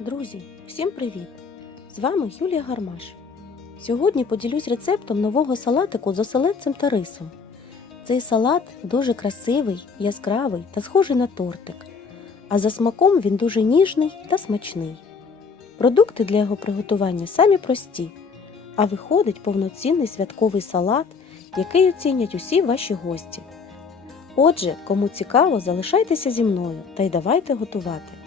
Друзі, всім привіт! З вами Юлія Гармаш. Сьогодні поділюсь рецептом нового салатику з оселедцем та рисом. Цей салат дуже красивий, яскравий та схожий на тортик, а за смаком він дуже ніжний та смачний. Продукти для його приготування самі прості, а виходить повноцінний святковий салат, який оцінять усі ваші гості. Отже, кому цікаво, залишайтеся зі мною та й давайте готувати.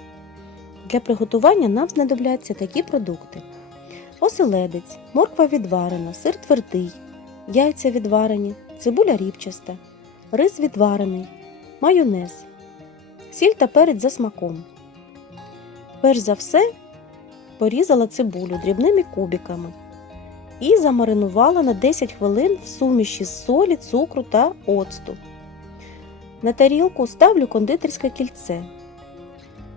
Для приготування нам знадобляться такі продукти: оселедець, морква відварена, сир твердий, яйця відварені, цибуля рібчаста, рис відварений, майонез, сіль та перець за смаком. Перш за все порізала цибулю дрібними кубиками і замаринувала на 10 хвилин в суміші з солі, цукру та оцту. На тарілку ставлю кондитерське кільце.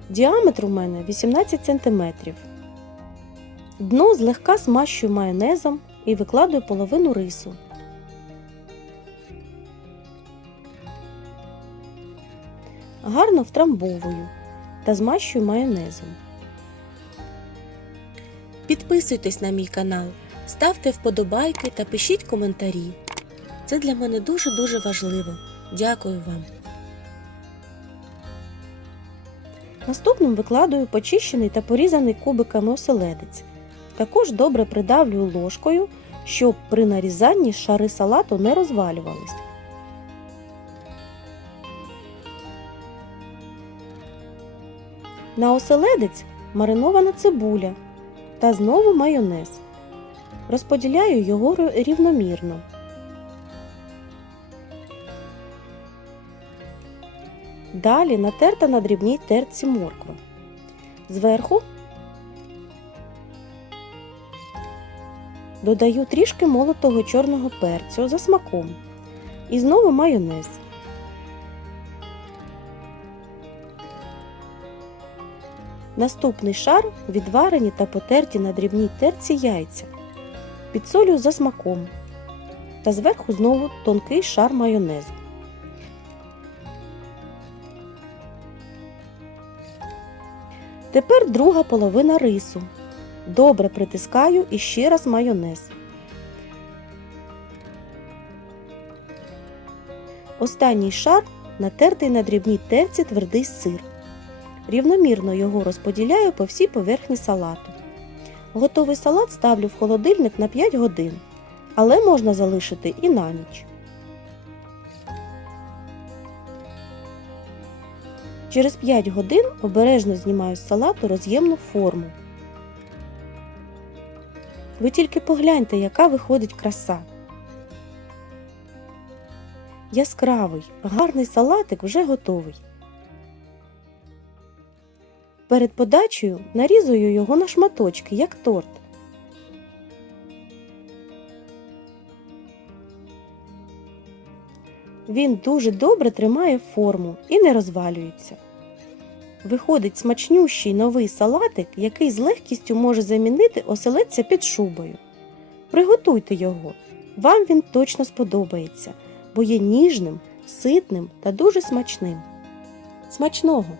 Діаметр у мене 18 см. Дно злегка смащую майонезом і викладаю половину рису. Гарно втрамбовую та змащую майонезом. Підписуйтесь на мій канал, ставте вподобайки та пишіть коментарі. Це для мене дуже-дуже важливо. Дякую вам. Наступним викладаю почищений та порізаний кубиками оселедець. Також добре придавлюю ложкою, щоб при нарізанні шари салату не розвалювались. На оселедець маринована цибуля та знову майонез. Розподіляю його рівномірно. Далі натерта на дрібній терці морква. Зверху додаю трішки молотого чорного перцю за смаком. І знову майонез. Наступний шар відварені та потерті на дрібній терці яйця. Підсолюю за смаком. Та зверху знову тонкий шар майонезу. Тепер друга половина рису. Добре притискаю і ще раз майонез. Останній шар натертий на дрібній терці твердий сир. Рівномірно його розподіляю по всій поверхні салату. Готовий салат ставлю в холодильник на 5 годин, але можна залишити і на ніч. Через 5 годин обережно знімаю з салату роз'ємну форму. Ви тільки погляньте, яка виходить краса. Яскравий, гарний салатик вже готовий. Перед подачею нарізую його на шматочки, як торт. Він дуже добре тримає форму і не розвалюється. Виходить смачнющий новий салатик, який з легкістю може замінити оселедця під шубою. Приготуйте його, вам він точно сподобається, бо є ніжним, ситним та дуже смачним. Смачного!